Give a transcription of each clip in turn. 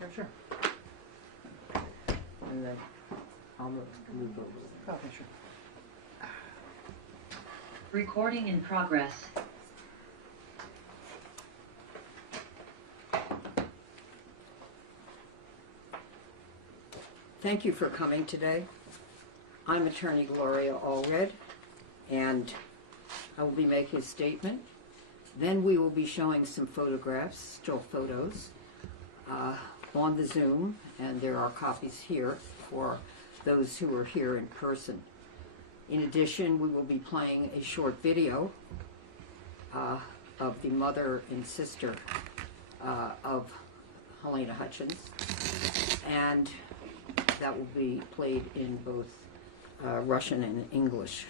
Yeah, sure. And then I'll move over. Okay, sure. Recording in progress. Thank you for coming today. I'm attorney Gloria Allred, and I will be making a statement. Then we will be showing some photographs, still photos, on the Zoom, and there are copies here for those who are here in person. In addition, we will be playing a short video of the mother and sister of Halyna Hutchins, and that will be played in both Russian and English.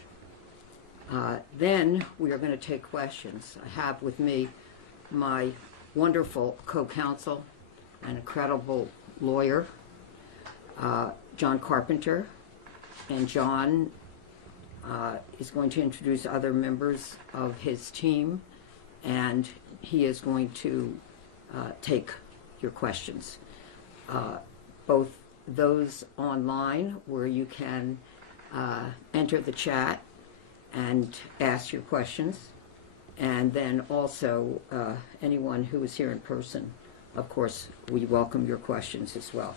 Then we are going to take questions. I have with me my wonderful co-counsel and incredible lawyer, John Carpenter, and John is going to introduce other members of his team, and he is going to take your questions. Both those online, where you can enter the chat and ask your questions, and then also anyone who is here in person. Of course, we welcome your questions as well.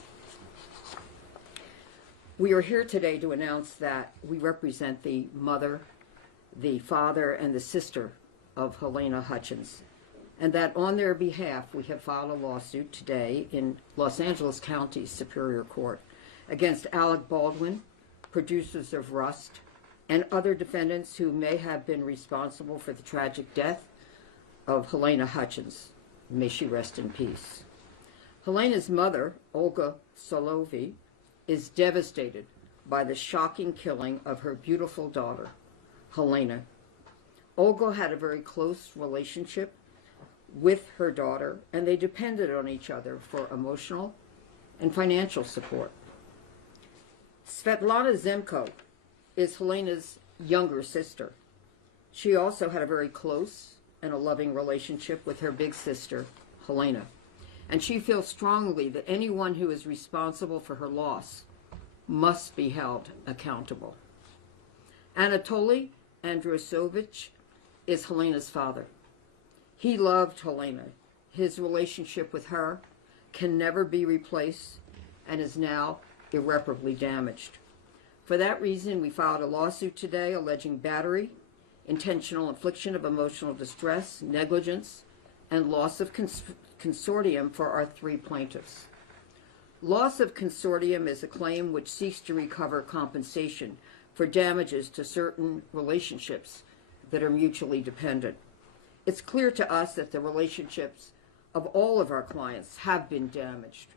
We are here today to announce that we represent the mother, the father, and the sister of Halyna Hutchins, and that on their behalf we have filed a lawsuit today in Los Angeles County Superior Court against Alec Baldwin, producers of Rust, and other defendants who may have been responsible for the tragic death of Halyna Hutchins. May she rest in peace. Halyna's mother, Olga Solovey, is devastated by the shocking killing of her beautiful daughter, Halyna. Olga had a very close relationship with her daughter, and they depended on each other for emotional and financial support. Svetlana Zemko is Halyna's younger sister. She also had a very close and a loving relationship with her big sister, Halyna, and she feels strongly that anyone who is responsible for her loss must be held accountable. Anatoly Andrusovich is Halyna's father. He loved Halyna. His relationship with her can never be replaced and is now irreparably damaged. For that reason, we filed a lawsuit today alleging battery, intentional infliction of emotional distress, negligence, and loss of consortium for our three plaintiffs. Loss of consortium is a claim which seeks to recover compensation for damages to certain relationships that are mutually dependent. It's clear to us that the relationships of all of our clients have been damaged,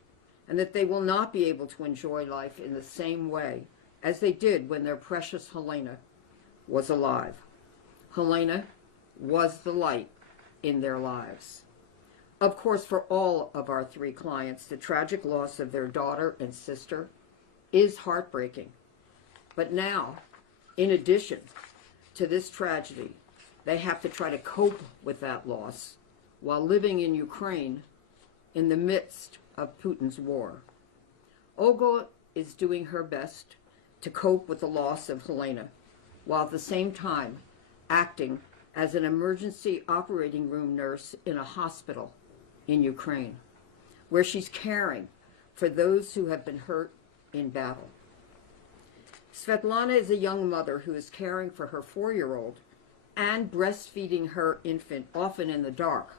and that they will not be able to enjoy life in the same way as they did when their precious Halyna was alive. Halyna was the light in their lives. Of course, for all of our three clients, the tragic loss of their daughter and sister is heartbreaking. But now, in addition to this tragedy, they have to try to cope with that loss while living in Ukraine in the midst of Putin's war. Olga is doing her best to cope with the loss of Halyna, while at the same time acting as an emergency operating room nurse in a hospital in Ukraine, where she's caring for those who have been hurt in battle. Svetlana is a young mother who is caring for her 4-year-old and breastfeeding her infant, often in the dark.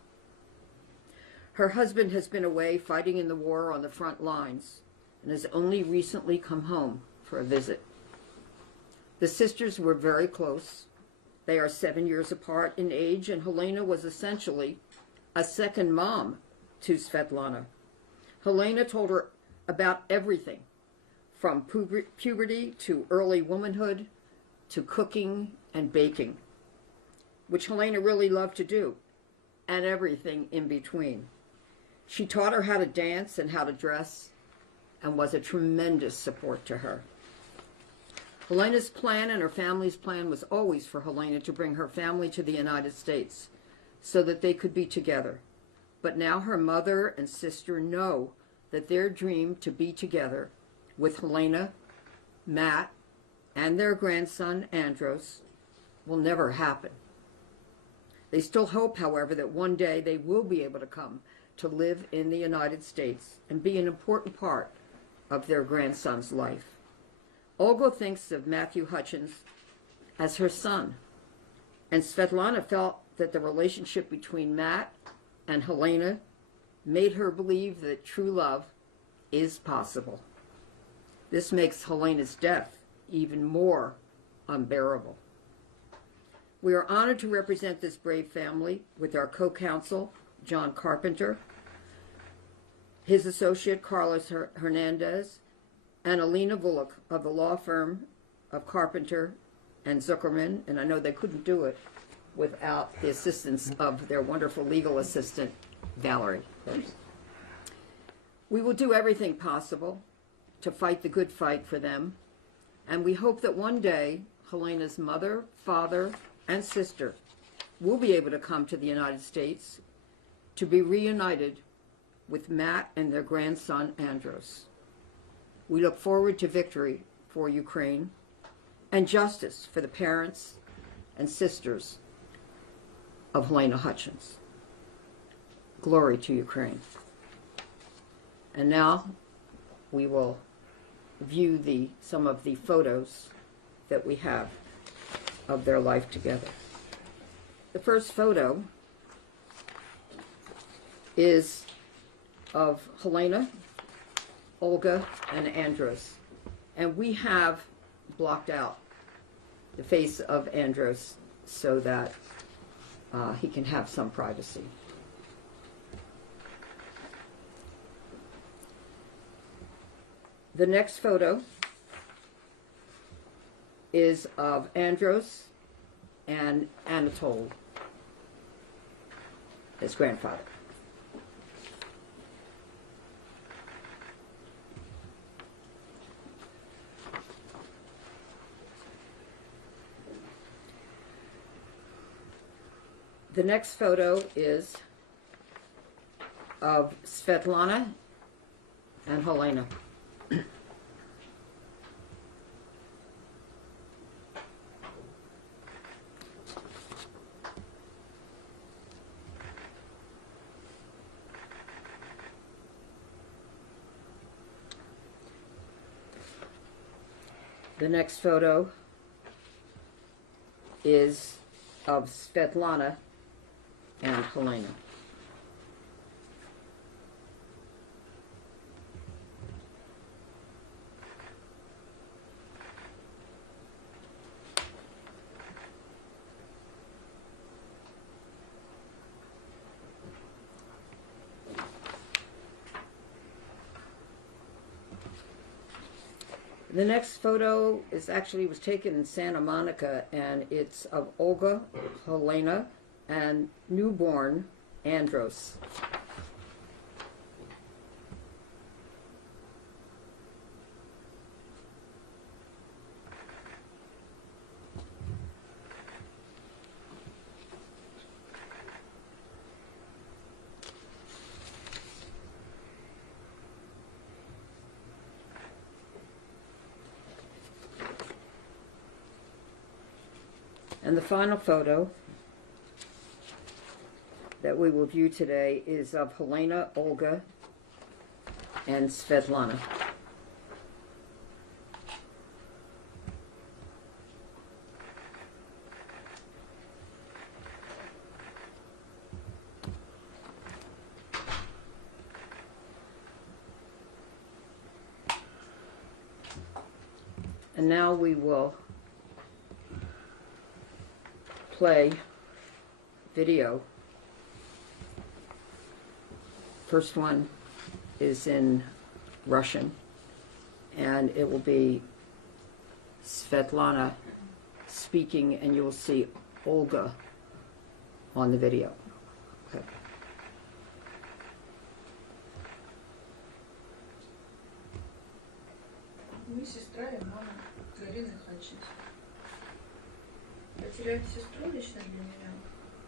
Her husband has been away fighting in the war on the front lines and has only recently come home for a visit. The sisters were very close. They are 7 years apart in age, and Halyna was essentially a second mom to Svetlana. Halyna told her about everything, from puberty to early womanhood to cooking and baking, which Halyna really loved to do, and everything in between. She taught her how to dance and how to dress, and was a tremendous support to her. Halyna's plan and her family's plan was always for Halyna to bring her family to the United States so that they could be together. But now her mother and sister know that their dream to be together with Halyna, Matt, and their grandson, Andros, will never happen. They still hope, however, that one day they will be able to come to live in the United States and be an important part of their grandson's life. Olga thinks of Matthew Hutchins as her son, and Svetlana felt that the relationship between Matt and Halyna made her believe that true love is possible. This makes Halyna's death even more unbearable. We are honored to represent this brave family with our co-counsel, John Carpenter, his associate, Carlos Hernandez, and Alina Bullock of the law firm of Carpenter and Zuckerman, and I know they couldn't do it without the assistance of their wonderful legal assistant, Valerie. We will do everything possible to fight the good fight for them, and we hope that one day Halyna's mother, father, and sister will be able to come to the United States to be reunited with Matt and their grandson, Andros. We look forward to victory for Ukraine and justice for the parents and sisters of Halyna Hutchins. Glory to Ukraine. And now we will view some of the photos that we have of their life together. The first photo is of Halyna, Olga, and Andros. And we have blocked out the face of Andros so that he can have some privacy. The next photo is of Andros and Anatole, his grandfather. The next photo is of Svetlana and Halyna. The next photo is of Svetlana and Halyna. The next photo was taken in Santa Monica, and it's of Olga, Halyna, and newborn Andros. And the final photo that we will view today is of Halyna, Olga, and Svetlana. And now we will play video. First one is in Russian, and it will be Svetlana speaking, and you will see Olga on the video. Okay. Мы сестра и мама Галины Хатчинс. Потерять сестру лично для меня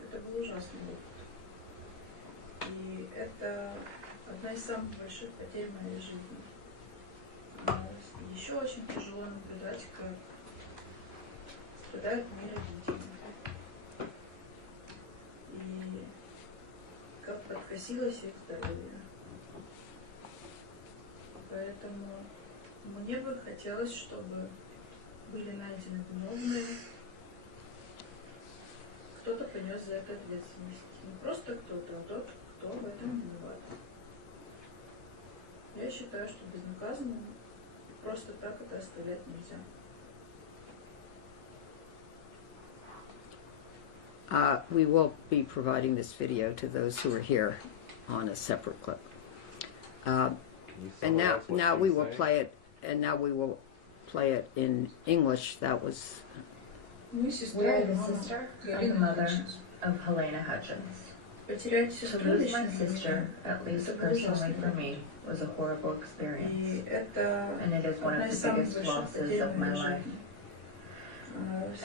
это был ужасный опыт. И это одна из самых больших потерь в моей жизни. Еще очень тяжело наблюдать, как страдают мои родители. И как подкосилось их здоровье. Поэтому мне бы хотелось, чтобы были найдены виновные. Кто-то понес за это ответственность. Не просто кто-то, а тот, кто об этом виноват. Я считаю, что безнаказанным просто так это оставлять нельзя. We will be providing this video to those who are here on a separate clip. And now we will play it, and now we will play it in English. That was Мы сестра We're и the мама sister and the Галины mother Hutchins. of Halyna Hutchins. Потерять To сестру lose my лично для sister, меня at least это был ужасный personally for опыт. me, was a horrible experience. И это And it is one одна of из the самых biggest больших losses потерь of в my моей life. жизни.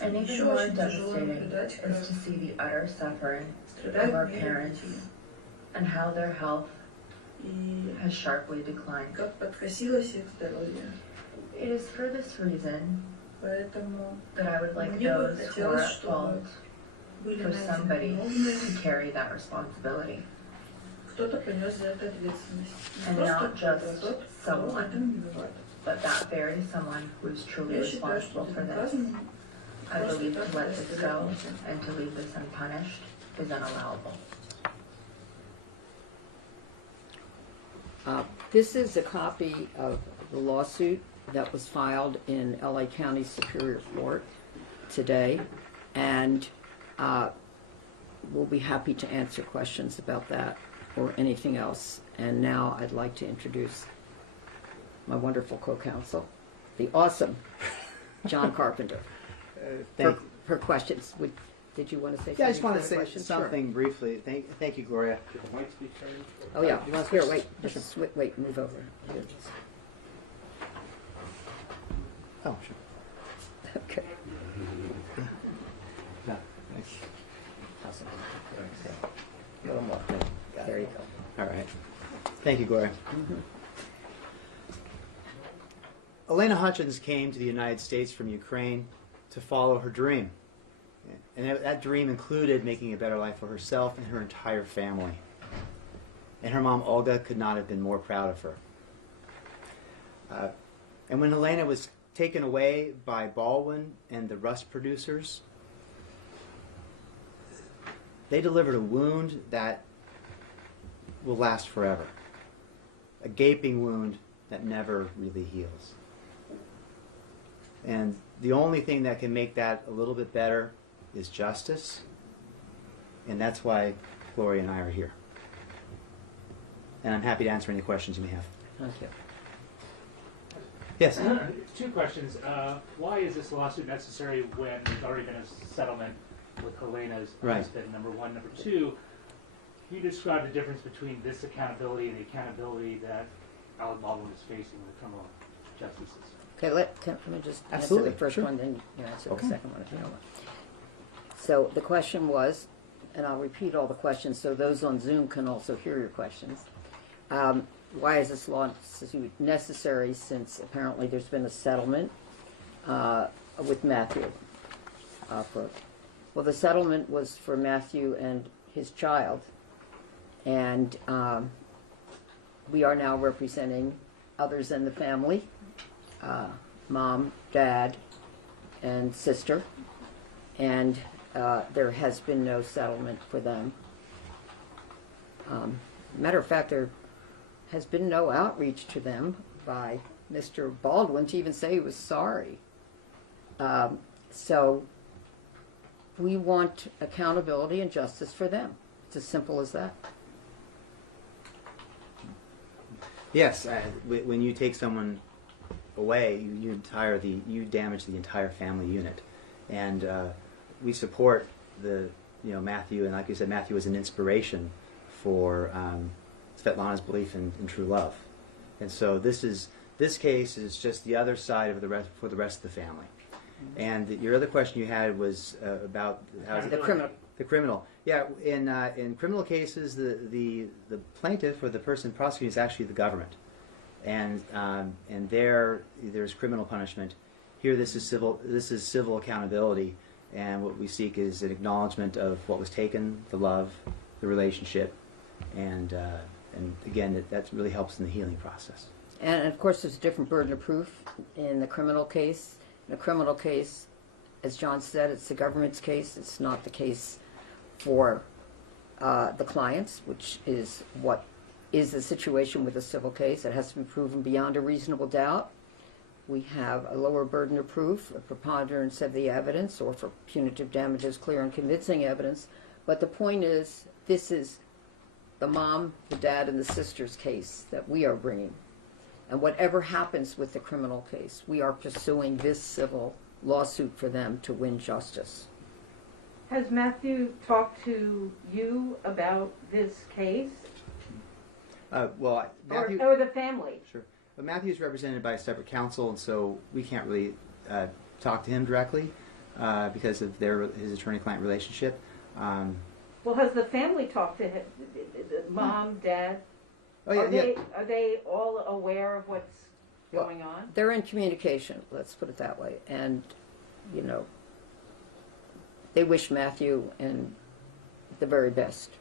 And even Еще more очень тяжело devastating наблюдать, как is to see the utter suffering of страдают our мои parents родители. and how their health И has sharply declined. как подкосилось их здоровье. It is for this reason Поэтому that I would like мне бы those who are хотелось, at чтобы fault были for найдены somebody виновные. to carry that responsibility. Кто-то понес за это ответственность. Не And просто not кто-то, а just тот, кто в someone. этом виноват. But that very someone who is truly Я считаю, что responsible for this. безнаказанным I просто believe так to let это this оставлять go нельзя. and to leave this unpunished is unallowable. this is a copy of the lawsuit that was filed in LA County Superior Court today, and we'll be happy to answer questions about that or anything else. And now I'd like to introduce my wonderful co-counsel, the awesome John Carpenter, for questions. Did you want to say something? Yeah, I just want to for the say questions? something briefly. Thank you, Gloria. Oh, yeah. Here, wait. Just wait. Move over. Here. Oh, sure. Okay. No, thanks. Awesome. A little more. There you go. All right. Thank you, Gloria. Halyna Hutchins came to the United States from Ukraine to follow her dream. And that dream included making a better life for herself and her entire family. And her mom, Olga, could not have been more proud of her. And when Halyna was taken away by Baldwin and the Rust producers, they delivered a wound that will last forever. A gaping wound that never really heals. And the only thing that can make that a little bit better is justice. And that's why Gloria and I are here. And I'm happy to answer any questions you may have. Thank you. Yes? Two questions. Why is this lawsuit necessary when there's already been a settlement with Halyna's Right. husband, number one? Number two, can you describe the difference between this accountability and the accountability that Alec Baldwin is facing with the criminal justice system? Okay, let me just Absolutely, answer the first sure. one, then you answer Okay. the second one if you don't mind. So the question was, and I'll repeat all the questions so those on Zoom can also hear your questions. Why is this lawsuit necessary since apparently there's been a settlement with Matthew? Well, the settlement was for Matthew and his child, and we are now representing others in the family, mom, dad, and sister, and there has been no settlement for them. Matter of fact, there has been no outreach to them by Mr. Baldwin to even say he was sorry. So we want accountability and justice for them. It's as simple as that. Yes, when you take someone away, you damage the entire family unit, and we support Matthew, and like you said, Matthew is an inspiration for Svetlana's belief in true love, and so this case is just the other side of the rest of the family. And your other question you had was about how is it The criminal. Yeah, in criminal cases, the plaintiff or the person prosecuting is actually the government, and there's criminal punishment. Here, this is civil. This is civil accountability, and what we seek is an acknowledgement of what was taken, the love, the relationship, and again, that really helps in the healing process. And of course, there's a different burden of proof in the criminal case. In a criminal case, as John said, it's the government's case. It's not the case for the clients, which is what is the situation with a civil case. It has to be proven beyond a reasonable doubt. We have a lower burden of proof, a preponderance of the evidence, or for punitive damages, clear and convincing evidence. But the point is, this is the mom, the dad, and the sister's case that we are bringing. And whatever happens with the criminal case, we are pursuing this civil lawsuit for them to win justice. Has Matthew talked to you about this case? Well, Matthew, Or the family? sure. But Matthew is represented by a separate counsel, and so we can't really talk to him directly because of his attorney-client relationship. Well, has the family talked to him? Mom, dad? Oh yeah, Are they all aware of what's going on? They're in communication, let's put it that way. And, you know, they wish Matthew and the very best.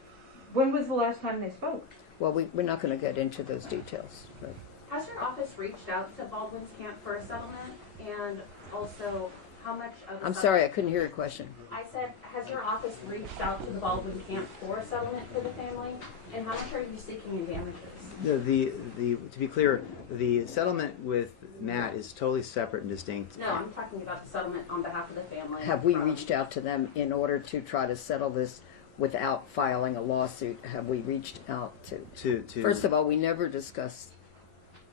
When was the last time they spoke? Well, we're not going to get into those details. Right? Has your office reached out to Baldwin's camp for a settlement? And also, how much of a I'm sorry, I couldn't hear your question. I said, has your office reached out to the Baldwin camp for a settlement for the family? And how much are you seeking in damages? to be clear, the settlement with Matt is totally separate and distinct. No, I'm talking about the settlement on behalf of the family. Have we reached out to them in order to try to settle this without filing a lawsuit? Have we reached out to? First of all, we never discuss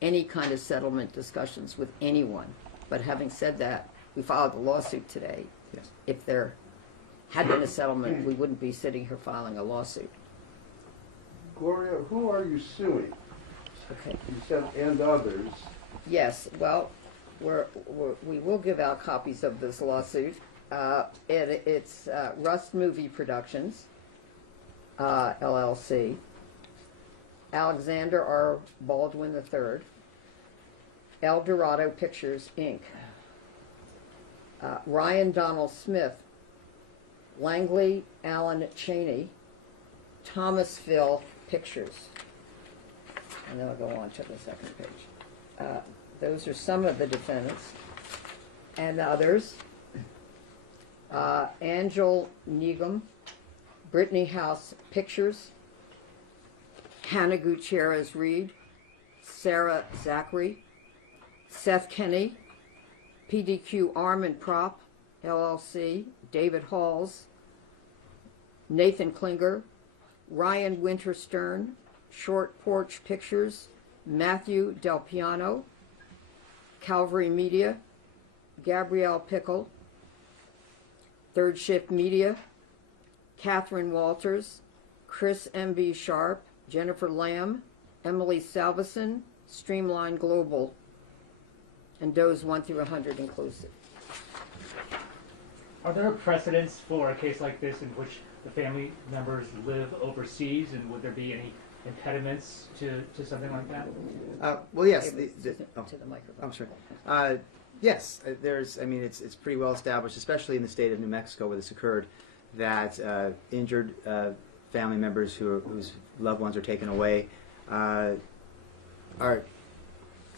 any kind of settlement discussions with anyone. But having said that, we filed a lawsuit today. Yes. If there had been a settlement, we wouldn't be sitting here filing a lawsuit. Gloria, who are you suing? Okay. You said, and others. Yes, well, we will give out copies of this lawsuit. It's Rust Movie Productions, LLC, Alexander R. Baldwin III, El Dorado Pictures, Inc., Ryan Donald Smith, Langley Allen Cheney, Thomasville Pictures. And then I'll go on to the second page. Those are some of the defendants. And others. Angel Negum, Brittany House Pictures, Hannah Gutierrez Reed, Sarah Zachary, Seth Kenny, PDQ Arm and Prop, LLC, David Halls, Nathan Klinger, Ryan Winterstern, Short Porch Pictures, Matthew Del Piano, Calvary Media, Gabrielle Pickle, Third Shift Media, Catherine Walters, Chris M.B. Sharp, Jennifer Lamb, Emily Salveson, Streamline Global, and Does 1 through 100 inclusive. Are there precedents for a case like this in which the family members live overseas, and would there be any impediments to something like that? Well, yes. To the microphone. I'm sorry. Yes, there's. I mean, it's pretty well established, especially in the state of New Mexico where this occurred, that injured family members whose loved ones are taken away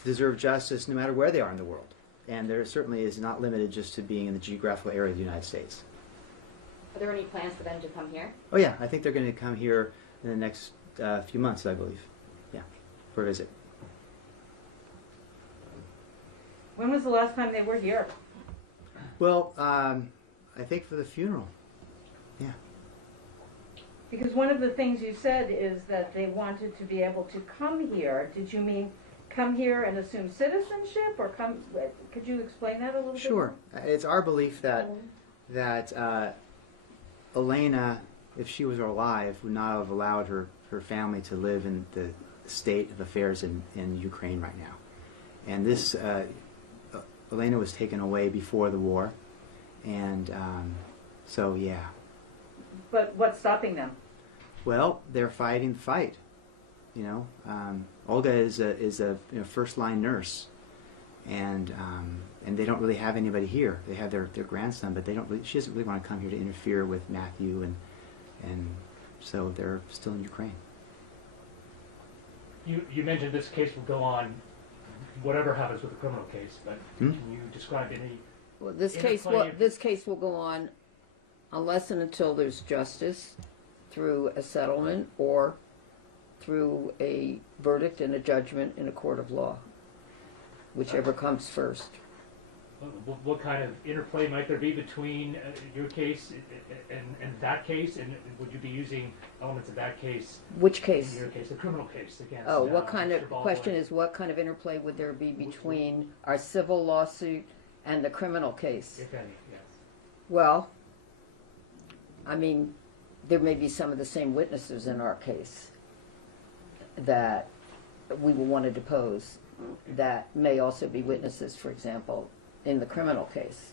deserve justice no matter where they are in the world, and there certainly is not limited just to being in the geographical area of the United States. Are there any plans for them to come here? Oh yeah, I think they're going to come here in the next few months, I believe. Yeah, for a visit. When was the last time they were here? Well, I think for the funeral. Yeah. Because one of the things you said is that they wanted to be able to come here. Did you mean come here and assume citizenship, or come? Could you explain that a little bit? Sure. It's our belief that Halyna, if she was alive, would not have allowed her family to live in the state of affairs in Ukraine right now. And this, Halyna was taken away before the war, and so yeah. But what's stopping them? Well, they're fighting the fight. Olga is a first line nurse, and they don't really have anybody here. They have their grandson, but she doesn't really want to come here to interfere with Matthew, and so they're still in Ukraine. You mentioned this case will go on, whatever happens with the criminal case, but can you describe any? Well, this case will go on unless and until there's justice through a settlement or through a verdict and a judgment in a court of law, whichever comes first. What kind of interplay might there be between your case and that case? And would you be using elements of that case? Which case? In your case, the criminal case against. Oh, what kind Mr. of Baldwin. question is what kind of interplay would there be between our civil lawsuit and the criminal case? If any, yes. Well, I mean, there may be some of the same witnesses in our case that we will want to depose that may also be witnesses, for example, in the criminal case.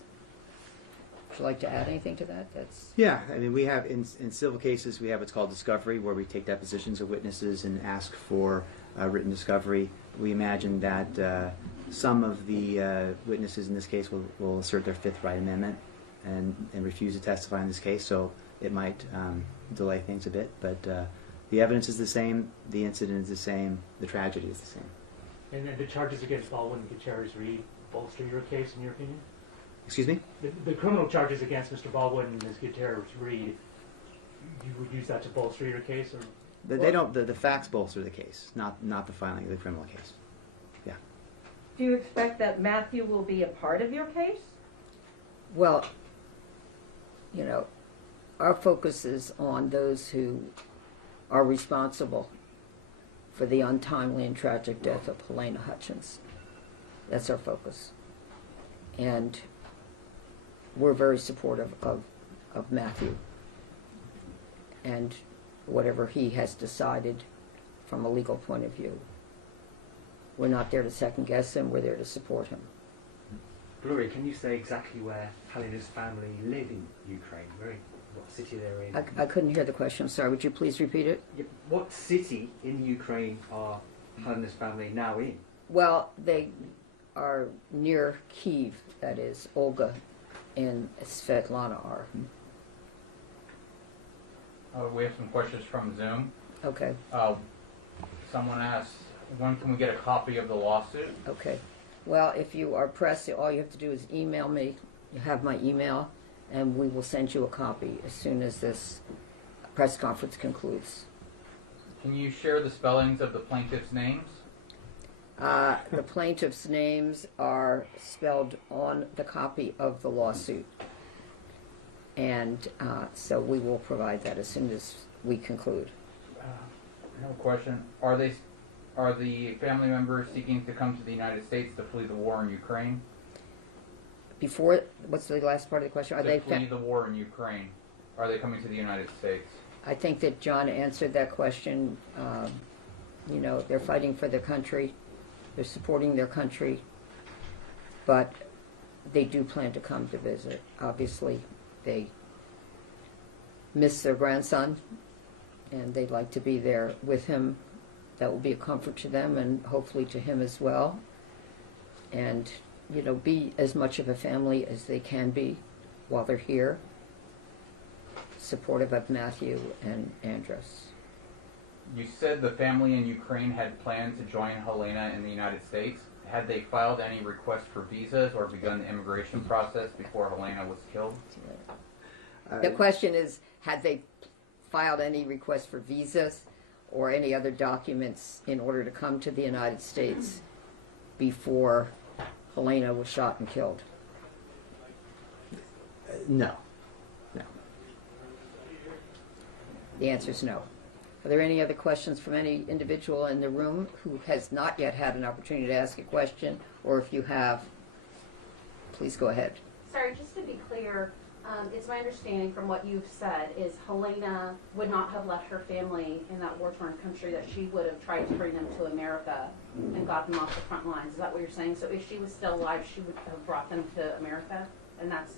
Would you like to add anything to that? Yeah, I mean, we have in civil cases we have what's called discovery, where we take depositions of witnesses and ask for written discovery. We imagine that some of the witnesses in this case will assert their Fifth Right Amendment and refuse to testify in this case, so it might delay things a bit. But the evidence is the same, the incident is the same, the tragedy is the same. And then the charges against Baldwin and Gutierrez Reed bolster your case, in your opinion? Excuse me? The criminal charges against Mr. Baldwin and Ms. Gutierrez Reed, you would use that to bolster your case, or? They don't. The facts bolster the case, not the filing of the criminal case. Yeah. Do you expect that Matthew will be a part of your case? Well, our focus is on those who are responsible for the untimely and tragic death of Halyna Hutchins. That's our focus. And we're very supportive of Matthew and whatever he has decided from a legal point of view. We're not there to second guess him, we're there to support him. Gloria, can you say exactly where Halyna's family live in Ukraine? What city they're in? I couldn't hear the question, I'm sorry. Would you please repeat it? Yeah, what city in Ukraine are Halyna's family now in? Well, they are near Kyiv, that is. Olga and Svetlana are. We have some questions from Zoom. Okay, Someone asked, when can we get a copy of the lawsuit? okay. Well, if you are pressed, all you have to do is email me. You have my email, and we will send you a copy as soon as this press conference concludes. Can you share the spellings of the plaintiff's names? The plaintiff's names are spelled on the copy of the lawsuit. And so we will provide that as soon as we conclude. I have a question. Are the family members seeking to come to the United States to flee the war in Ukraine? Before, what's the last part of the question? Are they flee the war in Ukraine? Are they coming to the United States? I think that John answered that question. They're fighting for their country. They're supporting their country. But they do plan to come to visit. Obviously, they miss their grandson, and they'd like to be there with him. That will be a comfort to them and hopefully to him as well. And, be as much of a family as they can be while they're here, supportive of Matthew and Andros. You said the family in Ukraine had planned to join Halyna in the United States. Had they filed any requests for visas or begun the immigration process before Halyna was killed? The question is, had they filed any requests for visas or any other documents in order to come to the United States before Halyna was shot and killed? No. The answer is no. Are there any other questions from any individual in the room who has not yet had an opportunity to ask a question? Or if you have, please go ahead. Sorry, just to be clear, it's my understanding from what you've said is Halyna would not have left her family in that war-torn country, that she would have tried to bring them to America and got them off the front lines. Is that what you're saying? So if she was still alive, she would have brought them to America? And that's...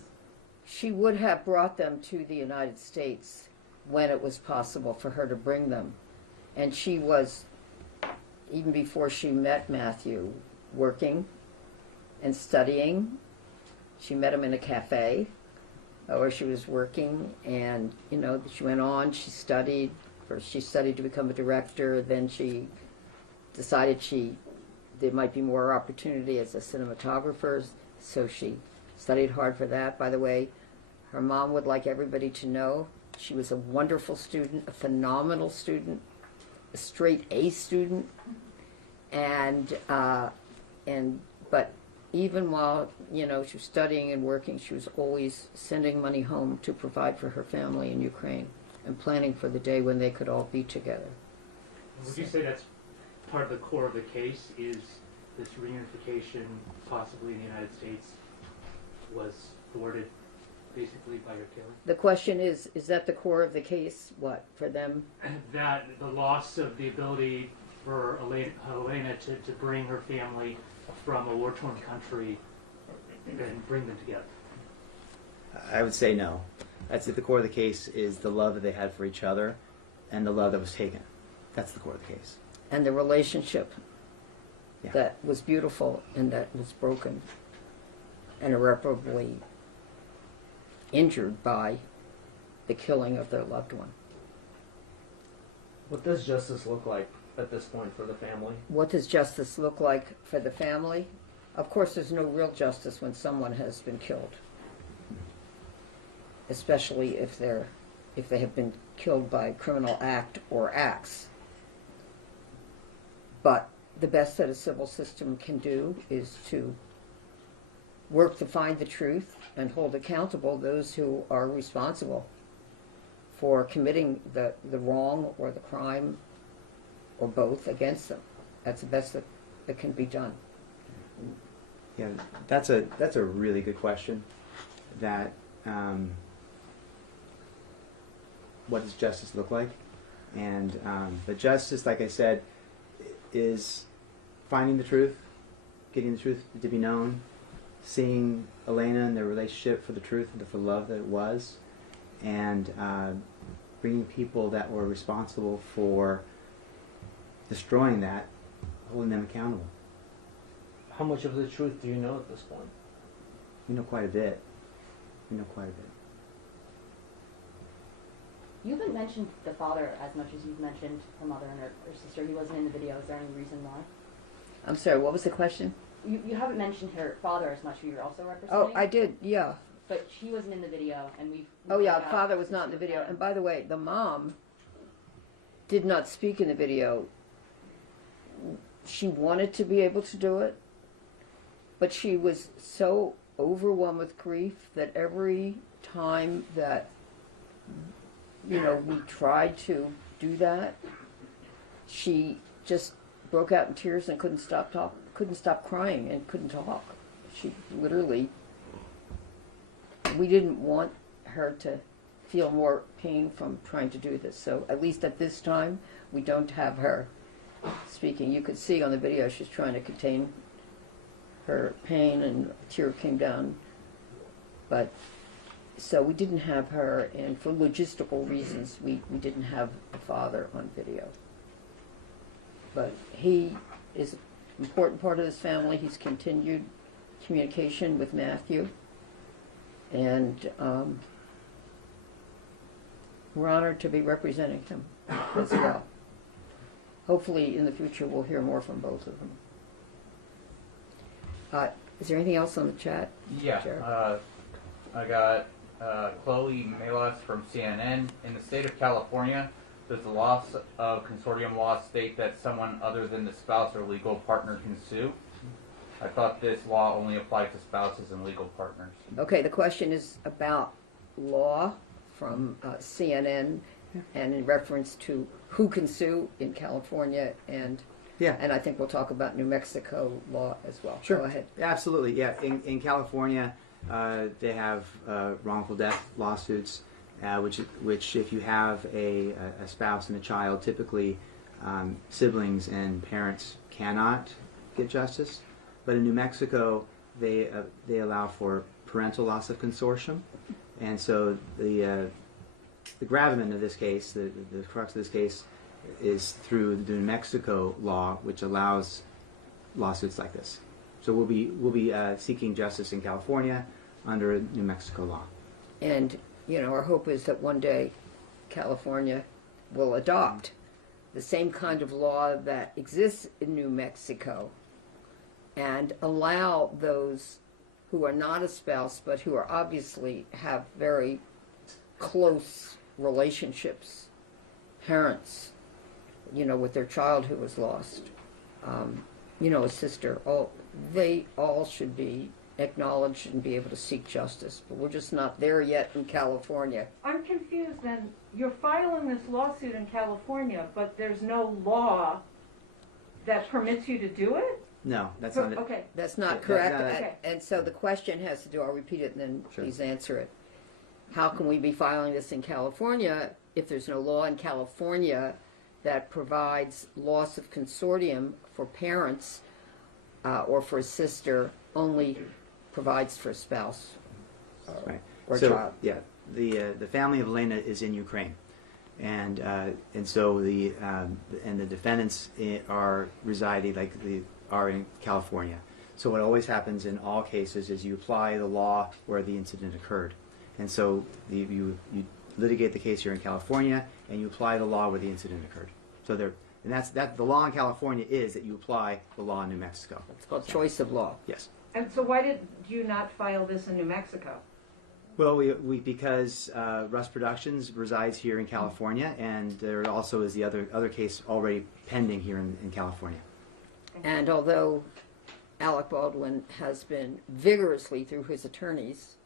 She would have brought them to the United States when it was possible for her to bring them. And she was, even before she met Matthew, working and studying. She met him in a cafe where she was working, and she went on, she studied. First she studied to become a director, then she decided there might be more opportunity as a cinematographer, so she studied hard for that. By the way, her mom would like everybody to know she was a wonderful student, a phenomenal student, a straight A student, but even while she was studying and working, she was always sending money home to provide for her family in Ukraine and planning for the day when they could all be together. Would you say that's part of the core of the case, is this reunification, possibly in the United States, was thwarted basically by your killing? The question is that the core of the case, what, for them? That the loss of the ability for Halyna to bring her family from a war-torn country and bring them together. I would say no. That's at the core of the case is the love that they had for each other and the love that was taken. That's the core of the case. And the relationship Yeah. that was beautiful and that was broken and irreparably injured by the killing of their loved one. What does justice look like at this point for the family? What does justice look like for the family? Of course, there's no real justice when someone has been killed, especially if they have been killed by a criminal act or acts. But the best that a civil system can do is to work to find the truth and hold accountable those who are responsible for committing the wrong or the crime or both against them. That's the best that can be done. Yeah, that's a really good question. That what does justice look like? And the justice, like I said, is finding the truth, getting the truth to be known, seeing Halyna and their relationship for the truth and for the love that it was, and bringing people that were responsible for destroying that, holding them accountable. How much of the truth do you know at this point? We know quite a bit. We know quite a bit. You haven't mentioned the father as much as you've mentioned her mother and her sister. He wasn't in the video. Is there any reason why? I'm sorry, what was the question? You haven't mentioned her father as much, who you're also representing. Oh, I did, yeah. But she wasn't in the video, and we've Oh yeah, found out father was not in the video. And by the way, the mom did not speak in the video. She wanted to be able to do it, but she was so overwhelmed with grief that every time that we tried to do that, she just broke out in tears and couldn't stop crying and couldn't talk. She literally, we didn't want her to feel more pain from trying to do this. So at least at this time, we don't have her speaking. You could see on the video she's trying to contain her pain and a tear came down. But so we didn't have her, and for logistical reasons, we didn't have the father on video. But he is an important part of this family. He's continued communication with Matthew, and we're honored to be representing him as well. Hopefully in the future we'll hear more from both of them. Is there anything else on the chat? Yeah, Jared? I got Chloe Melas from CNN. In the state of California, does the loss of consortium law state that someone other than the spouse or legal partner can sue? I thought this law only applied to spouses and legal partners. Okay, the question is about law from CNN and in reference to who can sue in California, and I think we'll talk about New Mexico law as well. Sure. Go ahead. Absolutely, yeah. In California, they have wrongful death lawsuits, which if you have a spouse and a child, typically siblings and parents cannot get justice. But in New Mexico, they allow for parental loss of consortium, and so the the gravamen of this case, the crux of this case, is through the New Mexico law, which allows lawsuits like this. So we'll be seeking justice in California under New Mexico law. And, our hope is that one day California will adopt the same kind of law that exists in New Mexico and allow those who are not a spouse but who are obviously have very close relationships, parents, with their child who was lost, a sister, they all should be acknowledged and be able to seek justice. But we're just not there yet in California. I'm confused then. You're filing this lawsuit in California, but there's no law that permits you to do it? No, that's not it. Okay. That's not correct. Okay. And so the question has to do, I'll repeat it and then Sure. please answer it. How can we be filing this in California if there's no law in California that provides loss of consortium for parents or for a sister, only provides for a spouse Right. or So, child? yeah, the family of Halyna is in Ukraine, and so the defendants are residing are in California. So what always happens in all cases is you apply the law where the incident occurred, and so you litigate the case here in California, and you apply the law where the incident occurred. So the law in California is that you apply the law in New Mexico. It's called choice of law. Yes. And so why did you not file this in New Mexico? Well, we because Russ Productions resides here in California, and there also is the other case already pending here in California. And although Alec Baldwin has been vigorously, through his attorneys,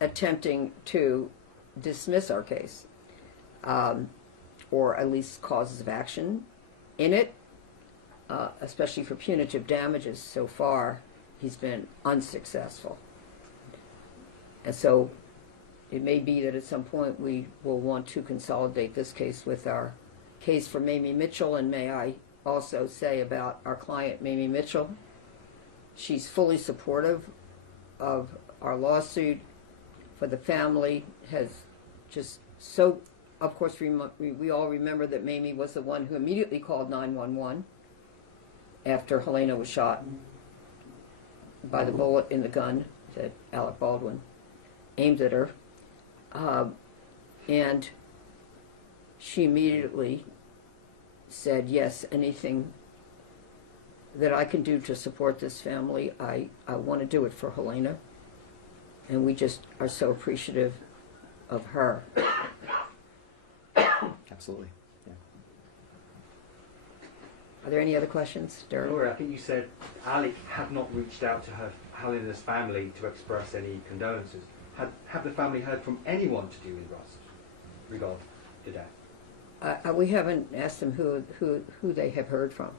attempting to dismiss our case, or at least causes of action in it, especially for punitive damages, so far he's been unsuccessful. And so it may be that at some point we will want to consolidate this case with our case for Mamie Mitchell. And may I also say about our client, Mamie Mitchell, she's fully supportive of our lawsuit. For the family, has just so, of course, we all remember that Mamie was the one who immediately called 911 after Halyna was shot by the bullet in the gun that Alec Baldwin aimed at her. And she immediately said, yes, anything that I can do to support this family, I want to do it for Halyna. And we just are so appreciative of her. Absolutely. Yeah. Are there any other questions, Derek? Gloria, I think you said Alec had not reached out to Halyna's family to express any condolences. Have the family heard from anyone to do with Russ regarding the death? We haven't asked them who they have heard from.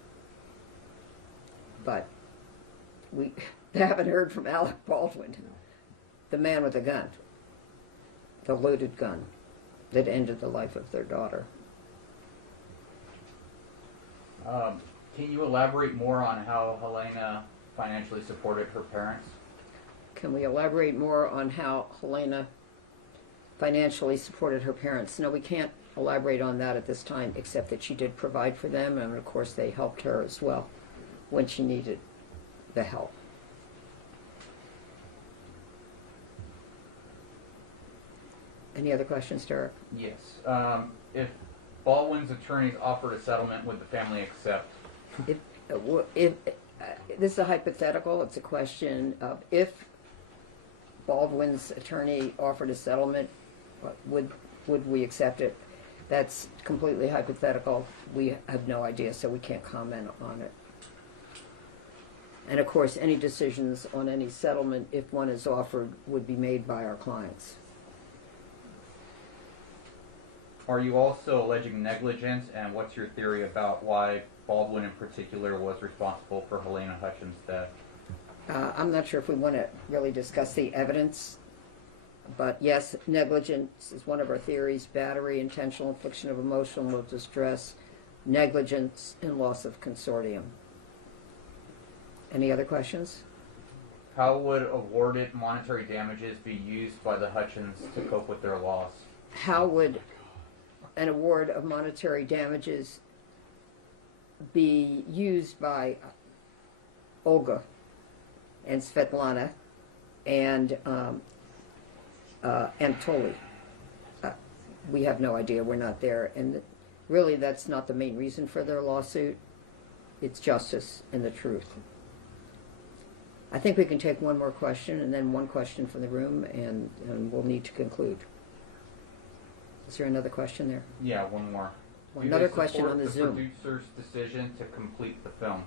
But they haven't heard from Alec Baldwin, the man with the gun, the loaded gun that ended the life of their daughter. Can you elaborate more on how Halyna financially supported her parents? Can we elaborate more on how Halyna financially supported her parents? No, we can't elaborate on that at this time, except that she did provide for them, and of course they helped her as well when she needed the help. Any other questions, Derek? Yes. If Baldwin's attorneys offered a settlement, would the family accept? If this is a hypothetical, it's a question of if Baldwin's attorney offered a settlement, would we accept it? That's completely hypothetical. We have no idea, so we can't comment on it. And of course, any decisions on any settlement, if one is offered, would be made by our clients. Are you also alleging negligence, and what's your theory about why Baldwin in particular was responsible for Halyna Hutchins' death? I'm not sure if we want to really discuss the evidence, but yes, negligence is one of our theories: battery, intentional infliction of emotional distress, negligence, and loss of consortium. Any other questions? How would awarded monetary damages be used by the Hutchins to cope with their loss? How would an award of monetary damages be used by Olga and Svetlana and Anatoly. We have no idea. We're not there. And really, that's not the main reason for their lawsuit. It's justice and the truth. I think we can take one more question and then one question from the room, and we'll need to conclude. Is there another question there? Yeah, one more. Another question on the Do they Zoom. support the producer's decision to complete the film?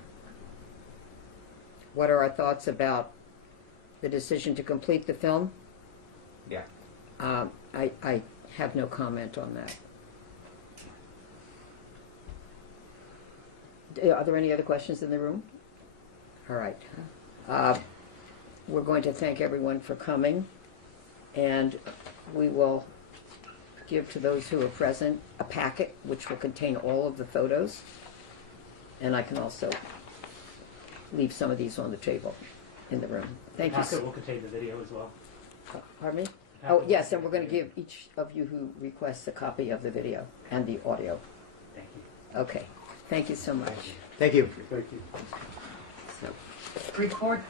What are our thoughts about the decision to complete the film? Yeah. I have no comment on that. Are there any other questions in the room? All right. We're going to thank everyone for coming, and we will give to those who are present a packet which will contain all of the photos, and I can also leave some of these on the table in the room. Thank you. The packet will contain the video as well. Pardon me? The Oh, packet yes, will and we're going to contain give each of you who requests a copy of the video and the audio. the video. Thank you. Okay. Thank you so much. Thank you. Thank you. So. Record